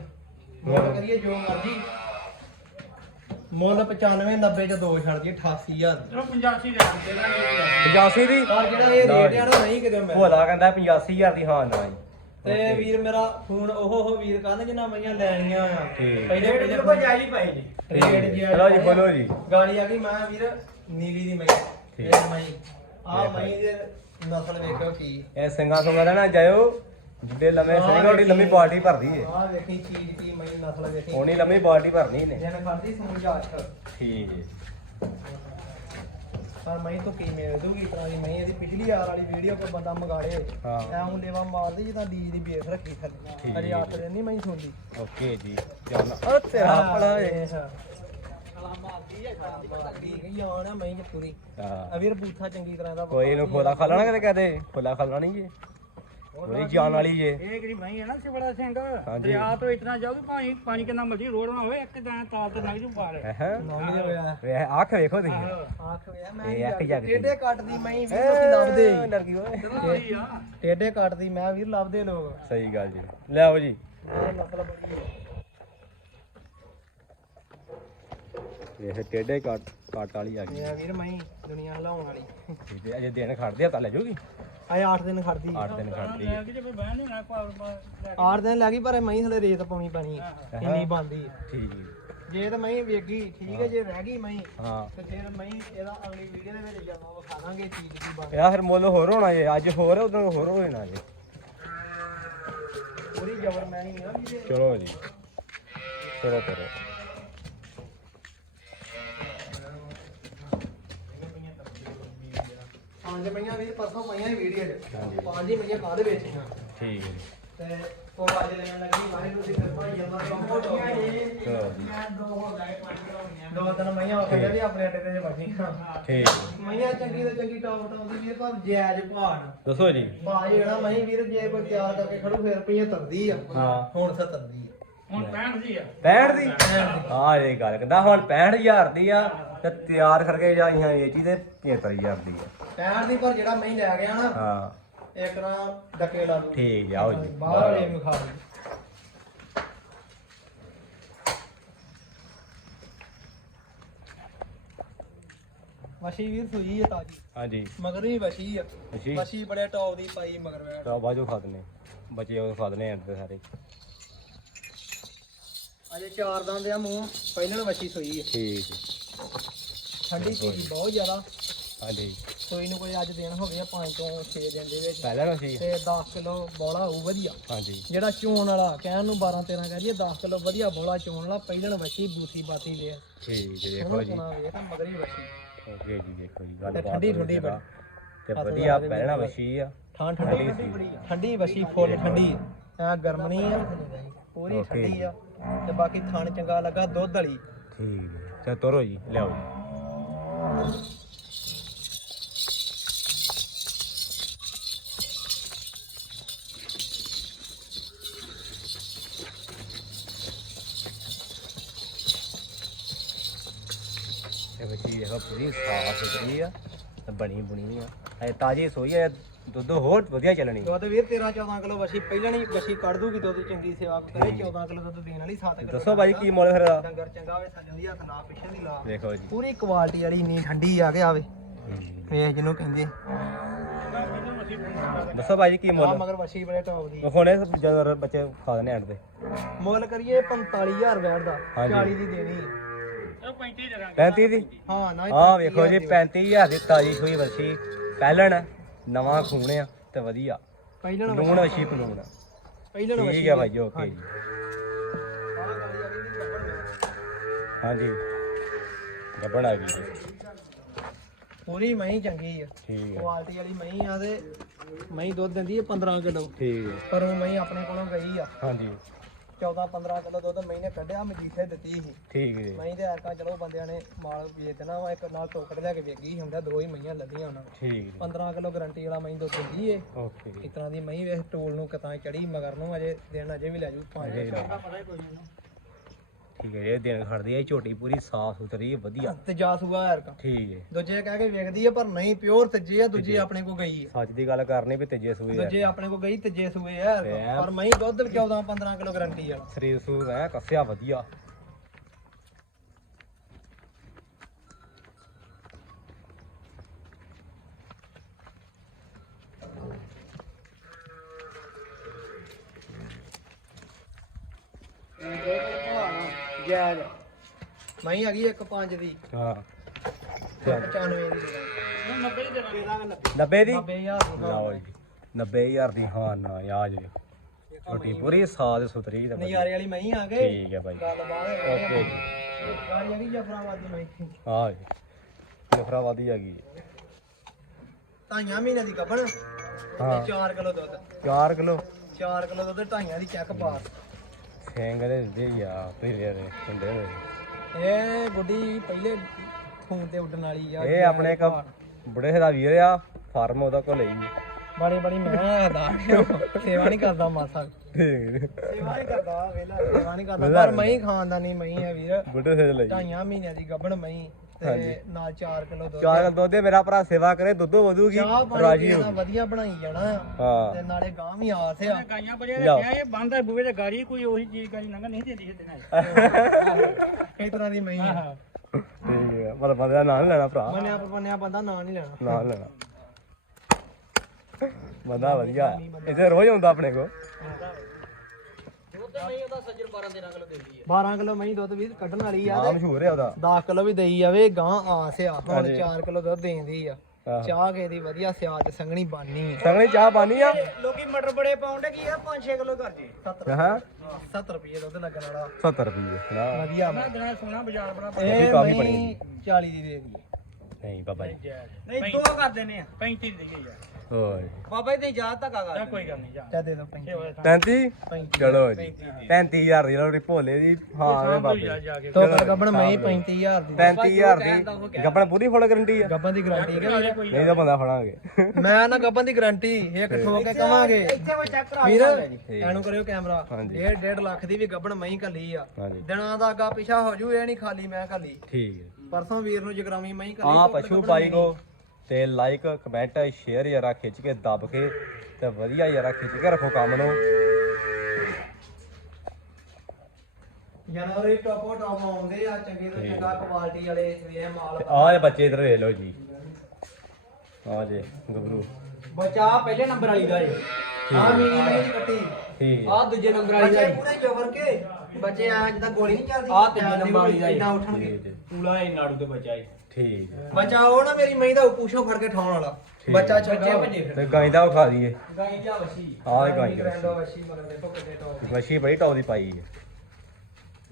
ਮੁੱਲ ਕਰੀਏ ਜੋ ਮਰਜ਼ੀ। ਮੁੱਲ 95 90 ਚ ਦੋ ਛੱਡ ਜੀ 88000 ਚਲੋ 85 ਦੇ ਦਿੱਤੇ ਨਾ 85 ਦੀ? ਪਰ ਜਿਹੜਾ ਇਹ ਰੇਟ ਆ ਨਾ ਨਹੀਂ ਕਿਤੇ ਮੈਂ। ਭੋਲਾ ਕਹਿੰਦਾ 85000 ਦੀ ਹਾਂ ਨਾ ਜੀ। ਤੇ ਵੀਰ ਮੇਰਾ ਫੋਨ ਉਹ ਉਹ ਵੀਰ ਕਹਿੰਦਾ ਜਿੰਨਾ ਮਈਆਂ ਲੈਣੀਆਂ ਆ। ਠੀਕ। ਪਹਿਲੇ ਰੇਟ ਪਹਿਲੇ ਬਿਲਕੁਲ ਜਾਇਜ਼ ਹੀ ਪਾਏ ਜੀ ਰੇਟ ਜੀ। ਚਲੋ ਜੀ ਬੋਲੋ ਜੀ। ਗਾੜੀ ਆ ਗਈ ਮੈਂ ਵੀਰ ਨੀਲੀ ਦੀ ਮਈ। ਠੀਕ। ਇਹ ਮਈ। ਆ ਮਈ। ਦੇ ਨਸਲ ਵੇਖੋ ਕੀ। ਇਹ ਸਿੰਘਾਂ ਸੁੰਗਾਂ ਦਾ ਨਾ ਜਾਇਓ। ਜਿੱਡੇ ਲੰਮੇ ਸਿੰਘ ਉਹਦੀ ਲੰਮੀ ਬਾਲਟੀ ਭਰਦੀ ਏ। ਆ ਵੇਖੀ ਚੀਜ਼ ਕੀ ਮਈ ਨਸਲ ਵੇਖੀ। ਉਹਨੀ ਲੰਮੀ ਬਾਲਟੀ ਭਰਨੀ ਨੇ ਜਨ ਖਾਦੀ ਸਮਝਾ ਅੱਠ। ਠੀਕ ਹੈ ਪਰ ਮੈਂ ਤੋਂ ਕੀ ਮਿਲ ਦੂਗੀ ਤਰ੍ਹਾਂ ਦੀ ਮੈਂ ਇਹਦੀ ਪਿਛਲੀ ਯਾਰ ਵਾਲੀ ਵੀਡੀਓ ਕੋ ਬੰਦਾ ਮੰਗਾੜੇ। ਹਾਂ। ਐ ਲੇਵਾ ਮਾਰਦੀ ਜਿੱਦਾਂ ਡੀਜ ਦੀ ਬੇਸ ਰੱਖੀ ਥੱਲੇ। ਠੀਕ ਅਜੇ ਅੱਠ ਦਿਨ ਨਹੀਂ ਮੈਂ ਸੁਣਦੀ ਓਕੇ ਜੀ ਚੱਲ। ਓ ਤੇਰਾ ਭਲਾ ਏ। ਹਾਂ ਆ ਵੀਰ ਬੂਥਾ ਚੰਗੀ ਤਰ੍ਹਾਂ ਦਾ ਕੋਈ ਨੂੰ ਖੋਲਾ ਖਾ ਲੈਣਾ ਕਦੇ? ਕਹਦੇ ਖੋਲਾ ਖਾ ਲੈਣਾ ਨਹੀਂ ਜੀ? ਉਹਦੀ ਜਾਨ ਵਾਲੀ ਜੇ। ਇਹ ਕਿਹੜੀ ਭਾਈ ਹੈ ਨਾ ਸਿਵੜਾ ਸਿੰਘ। ਦਰਿਆ ਤੋਂ ਇਤਨਾ ਜਾਊਗੀ ਭਾਈ ਪਾਣੀ ਕਿੰਨਾ ਮਰਜ਼ੀ ਰੋਡ ਨਾ ਹੋਵੇ ਇੱਕ ਦਿਨ ਤਾਲ ਤੇ ਲੰਘ ਜੂ ਦੇ ਹੋਇਆ ਵੇ ਅੱਖ ਵੇਖੋ ਤੁਸੀਂ। ਆਖ ਗਿਆ ਮੈਂ ਇਹ ਅੱਖ ਜਗ ਟੇਡੇ ਕੱਟਦੀ ਮੈਂ ਵੀਰ ਲੋਕੀ ਲੱਭਦੇ ਗਈ ਓਏ ਸਹੀ ਆ। ਟੇਡੇ ਕੱਟਦੀ ਮੈਂ ਵੀਰ ਲੱਭਦੇ ਲੋਕ। ਸਹੀ ਗੱਲ ਜੀ। ਲਿਆਓ ਜੀ। ਇਹ ਟੇਡੇ ਕਾਟ ਕਾਟ ਵਾਲੀ ਆ ਗਈ। ਵੀਰ ਮੈਂ ਦੁਨੀਆ ਹਲਾਉਣ ਵਾਲੀ। ਅਜੇ ਦਿਨ ਖੜਦੇ ਆ ਤਾਂ ਲੈ ਜਾਊਗੀ। ਆਏ 8 ਦਿਨ ਖੜਦੀ 8 ਦਿਨ ਖੜਦੀ ਲੈ ਕੇ ਜੇ ਬਹਿਣ ਨਹੀਂ ਨਾ ਪਾਰ 8 ਦਿਨ ਲੱਗੀ ਪਰ ਮੈਂ ਹਲੇ ਰੇਤ ਪਾਉਣੀ ਪੈਣੀ ਹੈ। ਇੰਨੀ ਬੰਦੀ ਠੀਕ ਹੈ ਜੇ ਤਾਂ ਮੈਂ ਵੇਗੀ ਠੀਕ ਹੈ। ਜੇ ਰਹਿ ਗਈ ਮੈਂ ਹਾਂ। ਤੇ ਫਿਰ ਮੈਂ ਇਹਦਾ ਅਗਲੀ ਵੀਡੀਓ ਦੇ ਵਿੱਚ ਜਦੋਂ ਵਿਖਾ ਦਾਂਗੇ ਚੀਜ਼ ਕੀ ਬਣ ਯਾ ਫਿਰ ਮੁੱਲ ਹੋਰ ਹੋਣਾ ਜੇ ਅੱਜ ਹੋਰ ਉਦੋਂ ਹੋਰ ਹੋ ਜਾਣਾ ਜੇ। ਪੂਰੀ ਜ਼ਬਰ ਮੈਂ ਨਹੀਂ ਆ ਵੀਰੇ ਚਲੋ ਜੀ। ਚਲੋ ਕਰੋ ਪੰਜ ਮਈਆਂ ਵੀਰ ਪਰਸੋਂ ਪਈਆਂ ਹੀ ਵੀਡੀਓ 'ਚ। ਪੰਜ ਹੀ ਮਈਆਂ ਕਾਹਦੇ ਵੇਚੀਆਂ ਠੀਕ ਹੈ ਜੀ। ਤੇ ਉਹ ਅੱਜ ਲੈਣ ਲੱਗੀ ਵਾਹਿਗੁਰੂ ਦੀ ਕਿਰਪਾ ਹੀ ਜਾਂਦਾ ਕੰਫਰਟ ਹੋ ਗਿਆ ਚਲੋ ਜੀ। ਦੋ ਤਿੰਨ ਮਈਆਂ ਹੋ ਗਈਆਂ ਵੀ ਆਪਣੇ ਅੱਡੇ ਤੇ ਬੈਠੀਆਂ ਠੀਕ ਹੈ। ਮਈਆਂ ਚੰਗੀ ਤੋਂ ਚੰਗੀ ਟੌਪ ਟੌਪ ਦੀ ਵੀਰ ਪਰ ਜਾਇਜ਼ ਭਾਣ। ਦੱਸੋ ਜੀ। ਬਾਜ ਜਿਹੜਾ ਮਈ ਵੀਰ ਜੇ ਕੋਈ ਤਿਆਰ ਕਰਕੇ ਖੜੂ ਫਿਰ ਪਈਏ ਤਰਦੀ ਆ। ਹਾਂ। ਹੁਣ 70 ਦੀ ਆ। ਹੁਣ ਪੈਣ ਦੀ ਆ। 65 ਦੀ? ਹਾਂ ਇਹ ਗੱਲ ਕਹਿੰਦਾ ਹੁਣ 65000 ਦੀ ਆ ਤੇ ਤਿਆਰ ਕਰਕੇ ਜਾਈਆਂ ਇਹ ਚੀਜ਼ ਤੇ 75000 ਦੀ ਆ। ਪੈਣ ਦੀ ਪਰ ਜਿਹੜਾ ਮੈਂ ਲੈ ਗਿਆ ਨਾ ਹਾਂ। ਇੱਕ ਨਾ ਡਕੇ ਲਾ ਦੂ ਠੀਕ ਹੈ, ਆਓ ਜੀ। ਬਾਹਰ ਵਾਲੇ ਨੂੰ ਖਾ ਲੂ ਵਸ਼ੀ ਵੀਰ ਸੂਈ ਹੈ ਤਾਜੀ। ਹਾਂਜੀ। ਮਗਰ ਵੀ ਵਸ਼ੀ ਆ। ਵਸ਼ੀ? ਵਸ਼ੀ ਬੜੇ ਟੌਪ ਦੀ ਪਾਈ ਮਗਰ ਬੈਠ। ਤਾਂ ਬਾਜੂ ਖਾ ਦਨੇ ਬੱਚੇ ਉਹ ਖਾ ਦਨੇ ਅੰਦਰ ਸਾਰੇ। ਅਜੇ ਚਾਰ ਦੰਦ ਆ ਮੂੰਹ। ਪਹਿਲਾਂ ਵਸ਼ੀ ਸੂਈ ਹੈ ਠੀਕ। ਹੈ। ਠੰਡੀ ਚੀਜ਼ ਬਹੁਤ ਜ਼ਿਆਦਾ। ਹਾਂਜੀ। ਸੂਈ ਨੂੰ ਕੋਈ ਅੱਜ ਦਿਨ ਹੋ ਗਿਆ 5 ਤੋਂ 6 ਦਿਨ ਦੇ ਵਿੱਚ। ਪਹਿਲਾਂ ਨਾ ਸੀ। ਤੇ 10 ਕਿਲੋ ਬੋਲਾ ਹੋਊ ਵਧੀਆ। ਹਾਂਜੀ। ਜਿਹੜਾ ਚੋਣ ਵਾਲਾ ਕਹਿਣ ਨੂੰ 12 13 ਕਹਿ ਦਈਏ 10 ਕਿਲੋ ਵਧੀਆ ਬੋਲਾ ਚੋਣ ਵਾਲਾ ਪਹਿਲਾਂ ਵਸ਼ੀ ਬੂਥੀ ਬਾਤੀ ਲਿਆ। ਠੀਕ ਦੇਖੋ ਜੀ। ਮਗਰੀ ਓਕੇ ਜੀ ਦੇਖੋ ਜੀ ਗੱਲ ਤੇ ਠੰਡੀ ਠੰਡੀ। ਤੇ ਵਧੀਆ ਆ। ਠਾਂ ਠੰਡੀ ਠੰਡੀ ਵਸ਼ੀ ਫੁੱਲ ਠੰਡੀ। ਐ ਗਰਮ ਨਹੀਂ ਆ ਪੂਰੀ ਠੰਡੀ ਜੀ। ਆ। ਤੇ ਬਾਕੀ ਥਣ ਚੰਗਾ ਲੱਗਾ ਦੁੱਧ ਵਾਲੀ। ਠੀਕ ਹੈ ਚਲ ਤੋਰੋ ਜੀ ਲਿਆਓ। ਬੱਚੀ ਦੇਖੋ ਪੂਰੀ ਸਾਫ਼ ਸੁਥਰੀ ਆ ਤੇ ਬਣੀ ਬੁਣੀ ਆ। ਇਹ ਤਾਜੀ ਸੋਈ ਆ ਦੁੱਧ ਹੋਰ ਵਧੀਆ ਚੱਲਣੀ। ਦੁੱਧ ਵੀਰ 13 14 ਕਿਲੋ ਵਸ਼ੀ ਪਹਿਲਾਂ ਨਹੀਂ ਵਸ਼ੀ ਕੱਢ ਦੂਗੀ ਦੁੱਧ ਚੰਗੀ ਸੇਵਾ ਕਰੇ 14 ਕਿਲੋ ਦੁੱਧ ਦੇਣ ਵਾਲੀ 7 ਕਿਲੋ ਦੱਸੋ ਭਾਜੀ ਕੀ ਮੁੱਲ ਫਿਰ? ਡੰਗਰ ਚੰਗਾ ਹੋਵੇ ਥੱਲੇ ਦੀ ਹੱਥ ਨਾ ਪਿੱਛੇ ਦੀ ਲਾ। ਦੇਖੋ ਜੀ। ਪੂਰੀ ਕੁਆਲਿਟੀ ਵਾਲੀ ਇੰਨੀ ਠੰਡੀ ਆ ਕੇ ਆਵੇ। ਵੇਖ ਜਿਹਨੂੰ ਕਹਿੰਦੇ। ਦੱਸੋ ਭਾਜੀ ਕੀ ਆ? ਮੁੱਲ ਮਗਰ ਵਸ਼ੀ ਬੜੇ ਟੌਪ ਦੀ। ਹੁਣੇ ਜਦੋਂ ਬੱਚੇ ਖਾ ਦਨੇ ਐਂਡ ਤੇ। ਮੁੱਲ ਕਰੀਏ 45000 ਵੈਟ ਦਾ ਹਾਂਜੀ। 40 ਦੀ ਦੇਣੀ। 35 ਦੇ? ਦਾਂਗੇ 35 ਦੀ ਹਾਂ ਨਾ ਹਾਂ ਵੇਖੋ ਜੀ 35000 ਦੀ ਤਾਜੀ ਸੂਈ ਵਰਸੀ ਪਹਿਲਣ ਨਵਾਂ ਖੂਨ ਆ ਤੇ ਵਧੀਆ। ਪਹਿਲਾਂ ਲੂਣ ਵਸ਼ੀ ਪਲੂਣ ਪਹਿਲਾਂ ਠੀਕ ਹੈ ਭਾਈ ਓਕੇ ਜੀ। ਹਾਂਜੀ। ਗੱਬੜ ਆ ਗਈ ਜੀ। ਪੂਰੀ ਮਹੀਂ ਚੰਗੀ ਆ। ਠੀਕ ਹੈ ਕੁਆਲਿਟੀ ਵਾਲੀ ਮਹੀਂ ਆ ਤੇ ਮਹੀਂ ਦੁੱਧ ਦਿੰਦੀ ਹੈ 15 ਕਿਲੋ। ਠੀਕ ਪਰ ਉਹ ਮਹੀਂ ਆਪਣੇ ਕੋਲੋਂ ਗਈ ਆ। ਹਾਂਜੀ। 14 15 ਕਿਲੋ ਦੁੱਧ ਮਹੀਨੇ ਕੱਢਿਆ ਮਜੀਠੇ ਦਿੱਤੀ ਸੀ। ਠੀਕ ਜੀ। ਮਹੀਂ ਦੇ ਆਰਕਾ ਚਲੋ ਬੰਦਿਆਂ ਨੇ ਮਾਲ ਵੇਚ ਦੇਣਾ ਵਾ ਇੱਕ ਨਾਲ ਟੋਕੜ ਲੈ ਕੇ ਵੇਗੀ ਹੁੰਦਾ ਦੋ ਹੀ ਮਹੀਆਂ ਲੱਦੀਆਂ ਉਹਨਾਂ ਨੂੰ। ਠੀਕ ਜੀ। 15 ਕਿਲੋ ਗਾਰੰਟੀ ਵਾਲਾ ਮਹੀਂ ਦੁੱਧ ਦਿੰਦੀ ਏ। ਓਕੇ ਜੀ। ਇਸ ਤਰ੍ਹਾਂ ਦੀ ਮਹੀਂ ਵੇਖ ਟੋਲ ਨੂੰ ਕਿਤਾਂ ਚੜੀ ਮਗਰ ਨੂੰ ਅਜੇ ਦਿਨ ਅਜੇ ਵੀ ਲੈ ਜੂ ਪੰਜ ਠੀਕ ਹੈ ਇਹ ਦਿਨ ਖੜਦੀ ਹੈ ਝੋਟੀ ਪੂਰੀ ਸਾਫ਼ ਸੁਥਰੀ ਹੈ, ਵਧੀਆ। ਤੇ ਜਾ ਸੂਆ ਆਰਕਾ ਠੀਕ ਹੈ। ਦੂਜੇ ਕਹਿ ਕੇ ਵੇਖਦੀ ਏ ਪਰ ਨਹੀਂ ਪਿਓਰ ਤੀਜੇ ਆ ਦੂਜੇ ਆਪਣੇ ਕੋ ਗਈ ਏ ਸੱਚ ਦੀ ਗੱਲ ਕਰਨੀ ਵੀ ਤੇਜੇ ਸੂਏ ਦੂਜੇ ਆਪਣੇ ਕੋ ਗਈ ਤੀਜੇ ਸੂਏ ਤੇ ਪਰ ਮਹੀਂ ਦੁੱਧ 14 15 ਕਿਲੋ ਗਾਰੰਟੀ ਵਾਲਾ। ਸਰੀਰ ਸੂਰ ਹੈ ਕੱਸਿਆ ਵਧੀਆ। ਜੈਜ ਮਹੀਂ ਹੈਗੀ ਇੱਕ ਪੰਜ ਦੀ। ਹਾਂ। 95 ਦੀ 90 ਦੇ? ਦੇਣਾ 90 ਦੀ 90000 ਦੀ ਲਓ ਜੀ। 90000 ਦੀ ਹਾਂ ਨਾ ਆ ਜੀ। ਝੋਟੀ ਪੂਰੀ ਸਾਫ਼ ਸੁਥਰੀ ਤੇ। ਨਜ਼ਾਰੇ ਵਾਲੀ ਮਹੀਂ ਆ ਗਏ। ਠੀਕ ਹੈ ਭਾਈ ਗੱਲ ਬਾਤ ਹੈ ਓਕੇ ਜੀ। ਗਾੜੀ ਹੈਗੀ ਜਫਰਾਬਾਦ ਦੀ ਮਹੀਂ ਹਾਂ ਜੀ। ਜਫਰਾਬਾਦੀ ਆ ਗਈ ਢਾਈਆਂ ਮਹੀਨੇ ਦੀ ਕੱਪਣ ਹਾਂ। 4 ਕਿਲੋ ਦੁੱਧ। 4 ਕਿਲੋ। 4 ਕਿਲੋ ਦੁੱਧ ਢਾਈਆਂ ਦੀ ਚੈੱਕ ਪਾਰ ਸਿੰਘ ਦੇ ਆ ਪੀਲੇ ਦੇ ਹੁੰਦੇ ਹੋਏ ਇਹ ਗੁੱਡੀ ਪਹਿਲੇ ਫੋਨ ਤੇ ਉੱਡਣ ਵਾਲੀ ਆ ਇਹ ਆਪਣੇ ਇੱਕ ਬੁੜੇ ਦਾ ਵੀਰ ਆ ਫਾਰਮ ਉਹਦਾ ਕੋਲ ਲਈ। ਬੜੀ ਬੜੀ ਮਿਹਨਤ ਦਾ ਸੇਵਾ ਨਹੀਂ ਕਰਦਾ ਮਾਸਾ। ਠੀਕ ਸੇਵਾ ਨਹੀਂ ਕਰਦਾ ਵੇਲਾ ਸੇਵਾ ਨਹੀਂ ਕਰਦਾ। ਪਰ ਮਹੀਂ ਖਾਂਦਾ ਨਹੀਂ ਮਹੀਂ ਹੈ ਵੀਰ। ਬੁੱਢੇ ਸੇ ਲਈ। ਢਾਈਆਂ ਮਹੀਨਿਆਂ ਦੀ ਗੱਭਣ ਮਹੀਂ ਤੇ ਨਾਲ 4 ਕਿਲੋ ਦੁੱਧ ਚਾਰ ਦੁੱਧ ਦੇ ਮੇਰਾ ਭਰਾ ਸੇਵਾ ਕਰੇ ਦੁੱਧ ਵਧੂਗੀ ਰਾਜੀ ਹੋ ਵਧੀਆ ਬਣਾਈ ਜਾਣਾ। ਆ ਹਾਂ। ਤੇ ਨਾਲੇ ਗਾਂ ਵੀ ਆਸ ਆ। ਗਾਈਆਂ ਬੜੀਆਂ ਲਿਆਓ। ਰੱਖਿਆ ਇਹ ਬੰਦ ਹੈ ਬੂਹੇ ਤੇ ਗਾੜੀ ਕੋਈ ਉਹੀ ਚੀਜ਼ ਗਾਈ ਨੰਗਾ ਨਹੀਂ ਦਿੰਦੀ ਇਹ ਦਿਨਾਂ ਕਈ ਤਰ੍ਹਾਂ ਦੀ ਮਹੀਂ ਆ। ਠੀਕ ਹੈ ਪਰ ਬੰਦੇ ਨਾਂ ਨੀ ਲੈਣਾ ਭਰਾ। ਮੰਨਿਆ ਪਰਮੰਨਿਆ ਬੰਦਾ ਨਾਂ ਨਹੀਂ ਲੈਣਾ। ਨੀ ਲੈਣਾ। ਬੰਦਾ ਵਧੀਆ। ਇੱਥੇ ਰੋਜ਼ ਆਉਂਦਾ ਆਪਣੇ ਕੋ ਦੁੱਧ ਨਹੀਂ ਉਹਦਾ ਸੱਜਰ 12 13 ਕਿਲੋ ਦਿੰਦੀ ਆ 12 ਕਿਲੋ ਮਹੀਂ ਦੁੱਧ ਵੀ ਕੱਢਣ ਵਾਲੀ ਆ ਨਾਮ ਮਸ਼ਹੂਰ ਹੈ ਉਹਦਾ। 10 ਕਿਲੋ ਵੀ ਦੇਈ ਜਾਵੇ ਗਾਂ ਆਸ ਆ। ਹੁਣ 4 ਕਿਲੋ ਦੁੱਧ ਦੇਂਦੀ ਆ। ਆਹੋ। ਚਾਹ ਕੇ ਦੀ ਵਧੀਆ ਸਿਆਜ ਸੰਘਣੀ ਬਾਨੀ ਆ। ਸੰਗਣੀ ਚਾਹ ਪਾਣੀ ਆ? ਲੋਕੀ ਮਟਰ ਬੜੇ ਪਾਉਂਦੇ ਕੀ ਆ? 5-6 ਕਿਲੋ ਕਰ ਜੀ। 70 ਹਾਂ। 70 ਰੁਪਏ ਦੁੱਧ ਲੱਗਣ ਵਾਲਾ। 70 ਰੁਪਏ ਹਾਂ ਵਧੀਆ। ਮੈਂ ਦਿਨਾਂ ਸੋਨਾ ਬਾਜ਼ਾਰ ਬੜਾ ਇਹ ਕਾਫੀ ਮਹੀਂ 40 ਦੀ ਦੇ ਦੀ ਨਹੀਂ ਬਾਬਾ ਜੀ। ਨਹੀਂ ਦੋ ਕਰ ਦਿੰਨੇ ਆ। 35 ਦੀ ਗਈ ਆ ਓਏ ਬਾਬਾ ਜੀ ਜਾ ਧੱਕਾ ਚੱਲ ਕੋਈ ਗੱਲ ਨਹੀਂ ਜਾ ਚਾ ਦੇ ਦੋ 35 35 ਚਲੋ ਜੀ। 35000 ਦੀ। ਲੋੜੀ ਭੋਲੇ ਦੀ ਹਾਂ ਵੇ ਬਾਬੇ ਤੋਂ ਗੱਬਣ ਮਹੀਂ 35000 ਦੀ। 35000 ਦੀ। ਗੱਪਣ ਪੂਰੀ ਫੁੱਲ ਗਰੰਟੀ ਆ। ਗੱਬਨ ਦੀ ਗਾਰੰਟੀ ਵੀਰ ਨਹੀਂ ਤਾਂ ਬੰਦਾ ਫੜਾਂਗੇ। ਮੈਂ ਨਾ ਗੱਬਨ ਦੀ ਗਾਰੰਟੀ ਇੱਕ ਠੋਕ ਕੇ ਕਵਾਂਗੇ। ਇੱਥੇ ਕੋਈ ਚੈੱਕ ਕਰਾ ਵੀਰ ਇਹਨੂੰ ਕਰਿਓ ਕੈਮਰਾ। ਹਾਂਜੀ। 1.5 1.5 ਲੱਖ ਦੀ ਵੀ ਗੱਬਣ ਮਹੀਂ ਕੱਲੀ ਆ। ਦਿਨਾਂ ਦਾ ਅੱਗਾ ਪਿਛਾ ਹੋ ਜੂ ਇਹ ਨਹੀਂ ਖਾਲੀ ਮੈਂ ਕੱਲੀ ਠੀਕ ਹੈ। ਪਰਸੋਂ ਵੀਰ ਨੂੰ ਜਗਰਾਮੀ ਮਹੀਂ ਕੱਲੀ ਆ ਪਸ਼ੂ ਪਾਈ ਕੋ। ਤੇ ਲਾਈਕ ਕਮੈਂਟ ਸ਼ੇਅਰ ਯਾਰਾ ਖਿੱਚ ਕੇ ਦੱਬ ਕੇ ਤੇ ਵਧੀਆ ਯਾਰਾ ਖਿੱਚ ਕੇ ਰੱਖੋ ਕੰਮ ਨੂੰ। ਜਨਵਰੀ ਟੋਪੋ ਟੋਪ ਆਉਂਦੇ ਆ ਚੰਗੇ ਤੋਂ ਚੰਗਾ ਕੁਆਲਿਟੀ ਵਾਲੇ ਇਹ ਮਾਲ ਆ ਇਹ ਬੱਚੇ ਇਧਰ ਵੇਖ ਲਓ ਜੀ। ਆ ਜੇ ਗੱਭਰੂ। ਬੱਚਾ ਪਹਿਲੇ ਨੰਬਰ ਵਾਲੀ ਦਾ ਏ। ਆ। ਮੀਨੀ ਨਹੀਂ ਕੱਟੀ। ਠੀਕ ਆ। ਦੂਜੇ ਨੰਬਰ ਵਾਲੀ ਦਾ ਪੂਰੇ ਜੋਬਰ ਕੇ। ਬੱਚੇ ਆ ਜਿੱਦਾਂ ਗੋਲੀ ਨਹੀਂ ਚੱਲਦੀ। ਆ ਤੀਜੇ ਨੰਬਰ ਵਾਲੀ ਦਾ ਇਦਾਂ ਉੱਠਣਗੇ। ਠੀਕ ਹੈ, ਪੂਲਾ ਇਹ ਨਾੜੂ ਤੇ ਬਚਾਈ ਠੀਕ ਹੈ। ਬੱਚਾ ਉਹ ਨਾ ਮੇਰੀ ਮਹੀਂ ਦਾ ਪੂਛੋਂ ਫੜ ਕੇ ਠਾਉਣ ਵਾਲਾ। ਬੱਚਾ ਚੱਕਿਆ ਭੱਜੇ ਫਿਰ। ਤੇ ਗਾਂ ਦਾ ਵਿਖਾ ਦਈਏ ਗਾਈ ਜਾ ਵਸ਼ੀ ਆਹ ਇਹ ਗਾਂ ਦੀ ਗ੍ਰੈਂਡੋ ਵਸ਼ੀ ਮਗਰ ਦੇਖੋ ਕਿੰਨੇ ਟੌਪ ਵਸ਼ੀ ਦੀ ਪਾਈ ਹੈ।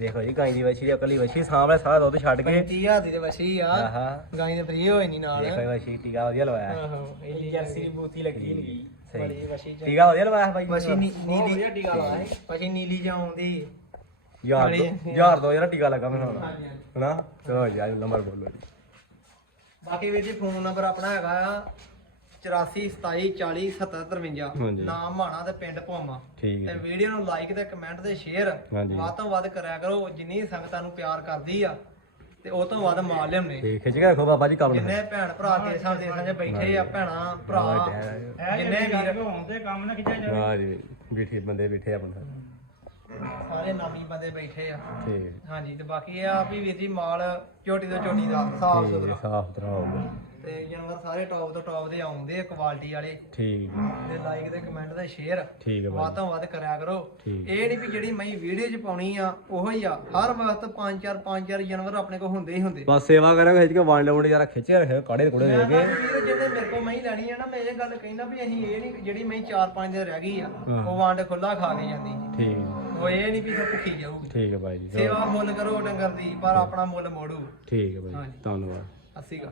ਦੇਖੋ ਜੀ ਗਾਂ ਦੀ ਵਸ਼ੀ ਦੀ ਅਕਲੀ ਵਸ਼ੀ ਸਾਹਮਣੇ ਸਾਰਾ ਦੁੱਧ ਛੱਡ ਕੇ। 35000 ਦੀ ਤੇ ਵਸ਼ੀ ਆ। ਆਹਾ। ਗਾਈ ਦੇ ਫ੍ਰੀ ਹੋਏ ਨਹੀਂ ਨਾਲ। ਦੇਖੋ ਵਸ਼ੀ ਟੀਕਾ ਵਧੀਆ ਲਵਾਇਆ। ਆਹੋ ਇਹਦੀ ਜਰਸੀ ਦੀ ਬੂਤੀ ਲੱਗੀ ਨਹੀਂ ਬੜੀ ਸਹੀ ਵਸ਼ੀ ਚ ਟੀਕਾ ਵਧੀਆ ਲਵਾਇਆ ਬਾਈ ਵਸ਼ੀ ਨੀ- ਨੀਲੀ ਟੀਕਾ ਲਾਇਆ ਵਸ਼ੀ ਨੀਲੀ ਜਾਂ ਆਉਂਦੀ। ਯਾਰ ਦੋ ਯਾਰ ਦੋ ਯਾਰ ਟੀਕਾ ਲੱਗਾ ਮੈਨੂੰ ਹੁਣ। ਹਾਂਜੀ ਹਾਂਜੀ। ਹਨਾ? ਚਲੋ ਜੀ ਅੱਜ ਨੰਬਰ ਬੋਲੋ ਜੀ। ਬਾਕੀ ਵੀਰ ਜੀ ਫੋਨ ਨੰਬਰ ਆਪਣਾ ਹੈਗਾ ਆ 84 27 40 70 53 ਹਾਂਜੀ। ਨਾਮ ਮਾਣਾ ਤੇ ਪਿੰਡ ਠੀਕ ਤੇ ਹੈ ਵੀਡੀਓ ਨੂੰ ਲਾਈਕ ਤੇ ਕਮੈਂਟ ਤੇ ਸ਼ੇਅਰ ਹਾਂਜੀ। ਵੱਧ ਤੋਂ ਵੱਧ ਕਰਿਆ ਕਰੋ ਜਿੰਨੀ ਸੰਗਤਾਂ ਨੂੰ ਪਿਆਰ ਕਰਦੀ ਆ ਤੇ ਉਹ ਤੋਂ ਵੱਧ ਮਾਲ ਲਿਆਉਣੇ ਤੇ ਖਿੱਚ ਕੇ ਰੱਖੋ ਬਾਬਾ ਜੀ ਕੰਮ ਨੂੰ। ਜਿੰਨੇ ਭੈਣ ਭਰਾ ਦੇਸਾਂ ਦੇਸਾਂ 'ਚ ਬੈਠੇ ਆ ਭੈਣਾ ਭਰਾ ਜਿੰਨੇ ਵੀਰ ਹੋਣ ਤੇ ਕੰਮ ਨਾ ਖਿੱਚਿਆ ਜਾਵੇ। ਵਾਹ ਜੀ ਬੈਠੇ ਬੰਦੇ ਬੈਠੇ ਆਪਣੇ। ਸਾਰੇ ਨਾਮੀ ਬੰਦੇ ਬੈਠੇ ਆ। ਠੀਕ। ਹਾਂਜੀ ਤੇ ਬਾਕੀ ਇਹ ਆ ਵੀ ਵੀਰ ਜੀ ਮਾਲ ਝੋਟੀ ਤੋਂ ਝੋਟੀ ਦਾ ਸਾਫ਼ ਸੁਥਰਾ। ਸਾਫ਼ ਸੁਥਰਾ ਤੇ ਜਾਨਵਰ ਸਾਰੇ ਟੌਪ ਤੋਂ ਟੌਪ ਦੇ ਆਉਂਦੇ ਆ ਕੁਆਲਿਟੀ ਵਾਲੇ। ਠੀਕ। ਤੇ ਲਾਈਕ ਤੇ ਕਮੈਂਟ ਤੇ ਸ਼ੇਅਰ ਠੀਕ ਹੈ ਵੱਧ ਬਾਈ ਤੋਂ ਵੱਧ ਕਰਿਆ ਕਰੋ। ਠੀਕ। ਇਹ ਨਹੀਂ ਵੀ ਜਿਹੜੀ ਮੈਂ ਵੀਡੀਓ 'ਚ ਪਾਉਣੀ ਆ ਉਹੋ ਹੀ ਆ। ਹਰ ਵਕਤ ਪੰਜ ਚਾਰ ਪੰਜ ਚਾਰ ਜਾਨਵਰ ਆਪਣੇ ਕੋਲ ਹੁੰਦੇ ਹੀ ਹੁੰਦੇ। ਬਸ ਸੇਵਾ ਕਰਾਂਗੇ ਖਿੱਚ ਕੇ ਵਾਂਡ ਲਾਉਂਡ ਯਾਰ ਖਿੱਚ ਕੇ ਰੱਖਿਓ ਕਾੜੇ ਕੁੜੇ ਦੇ ਮੈਂ ਕੇ ਵੀਰ ਜਿਹੜੇ ਮੇਰੇ ਕੋਲ ਮੈਂ ਲੈਣੀ ਆ ਨਾ ਮੈਂ ਇਹ ਗੱਲ ਕਹਿਣਾ ਵੀ ਅਸੀਂ ਇਹ ਨਹੀਂ ਜਿਹੜੀ ਮੈਂ ਚਾਰ ਪੰਜ ਦਿਨ ਰਹਿ ਗਈ ਆ ਹਾਂ। ਉਹ ਵੰਡ ਖੁੱਲਾ ਖਾ ਕੇ ਜਾਂਦੀ। ਠੀਕ। ਉਹ ਇਹ ਨਹੀਂ ਵੀ ਫਿਰ ਭੁੱਖੀ ਜਾਊਗੀ। ਠੀਕ ਹੈ ਬਾਈ ਜੀ ਸੇਵਾ ਮੁੱਲ ਕਰੋ ਡੰਗਰ ਦੀ ਪਰ ਆਪਣਾ ਮੁੱਲ ਮੋੜੂ। ਠੀਕ ਹੈ ਬਾਈ। ਧੰਨਵਾਦ। ਅਸੀਂ ਗਾ